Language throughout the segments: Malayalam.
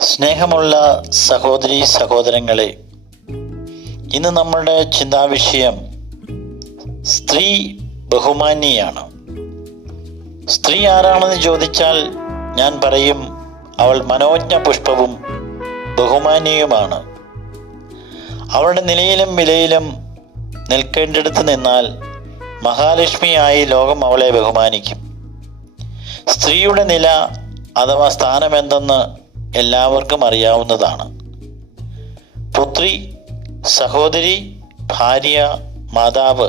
സ്നേഹമുള്ള സഹോദരീ സഹോദരങ്ങളെ, ഇന്ന് നമ്മളുടെ ചിന്താവിഷയം സ്ത്രീ ബഹുമാന്യയാണ്. സ്ത്രീ ആരാണെന്ന് ചോദിച്ചാൽ ഞാൻ പറയും, അവൾ മനോജ്ഞ പുഷ്പവും ബഹുമാന്യയുമാണ്. അവളുടെ നിലയിലും വിലയിലും നിൽക്കേണ്ടിടത്ത് നിന്നാൽ മഹാലക്ഷ്മിയായി ലോകം അവളെ ബഹുമാനിക്കും. സ്ത്രീയുടെ നില അഥവാ സ്ഥാനമെന്തെന്ന് എല്ലാവർക്കും അറിയാവുന്നതാണ്. പുത്രി, സഹോദരി, ഭാര്യ, മാതാവ്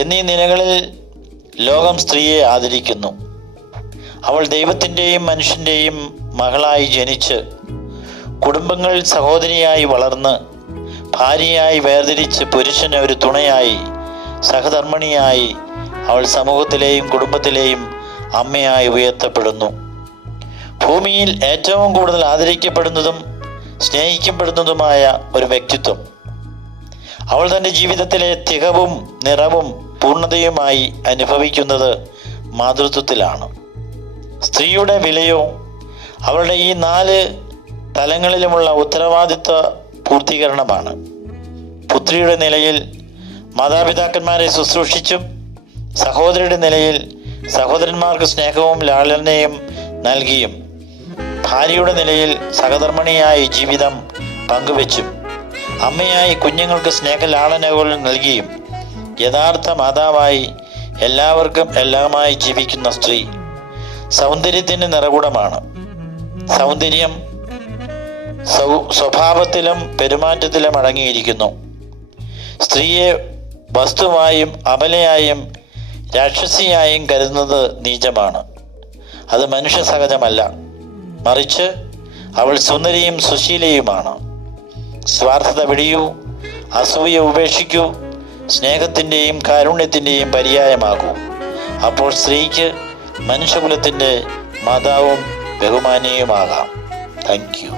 എന്നീ നിലകളിൽ ലോകം സ്ത്രീയെ ആദരിക്കുന്നു. അവൾ ദൈവത്തിൻ്റെയും മനുഷ്യൻ്റെയും മകളായി ജനിച്ച് കുടുംബങ്ങളിൽ സഹോദരിയായി വളർന്ന് ഭാര്യയായി വേർതിരിച്ച് പുരുഷന് ഒരു തുണയായി സഹധർമ്മിണിയായി അവൾ സമൂഹത്തിലെയും കുടുംബത്തിലെയും അമ്മയായി ഉയർത്തപ്പെടുന്നു. ഭൂമിയിൽ ഏറ്റവും കൂടുതൽ ആദരിക്കപ്പെടുന്നതും സ്നേഹിക്കപ്പെടുന്നതുമായ ഒരു വ്യക്തിത്വം. അവൾ തൻ്റെ ജീവിതത്തിലെ തികവും നിറവും പൂർണ്ണതയുമായി അനുഭവിക്കുന്നത് മാതൃത്വത്തിലാണ്. സ്ത്രീയുടെ വിലയോ അവളുടെ ഈ 4 തലങ്ങളിലുമുള്ള ഉത്തരവാദിത്വ പൂർത്തീകരണമാണ്. പുത്രിയുടെ നിലയിൽ മാതാപിതാക്കന്മാരെ ശുശ്രൂഷിച്ചും, സഹോദരിയുടെ നിലയിൽ സഹോദരന്മാർക്ക് സ്നേഹവും ലാളനയും നൽകിയും, ഭാര്യയുടെ നിലയിൽ സഹധർമ്മിണിയായി ജീവിതം പങ്കുവെച്ചും, അമ്മയായി കുഞ്ഞുങ്ങൾക്ക് സ്നേഹലാളനകൾ നൽകിയും, യഥാർത്ഥ മാതാവായി എല്ലാവർക്കും എല്ലാമായി ജീവിക്കുന്ന സ്ത്രീ സൗന്ദര്യത്തിൻ്റെ നിറകുടമാണ്. സൗന്ദര്യം സ്വഭാവത്തിലും പെരുമാറ്റത്തിലും അടങ്ങിയിരിക്കുന്നു. സ്ത്രീയെ വസ്തുവായും അബലയായും രാക്ഷസിയായും കരുതുന്നത് നീചമാണ്. അത് മനുഷ്യ സഹജമല്ല. മറിച്ച് അവൾ സുന്ദരിയും സുശീലയുമാണ്. സ്വാർത്ഥത വെടിയൂ, അസൂയ ഉപേക്ഷിക്കൂ, സ്നേഹത്തിൻ്റെയും കാരുണ്യത്തിൻ്റെയും പര്യായമാകൂ. അപ്പോൾ സ്ത്രീക്ക് മനുഷ്യകുലത്തിൻ്റെ മാതാവും ബഹുമാനിയുമാകാം. Thank you.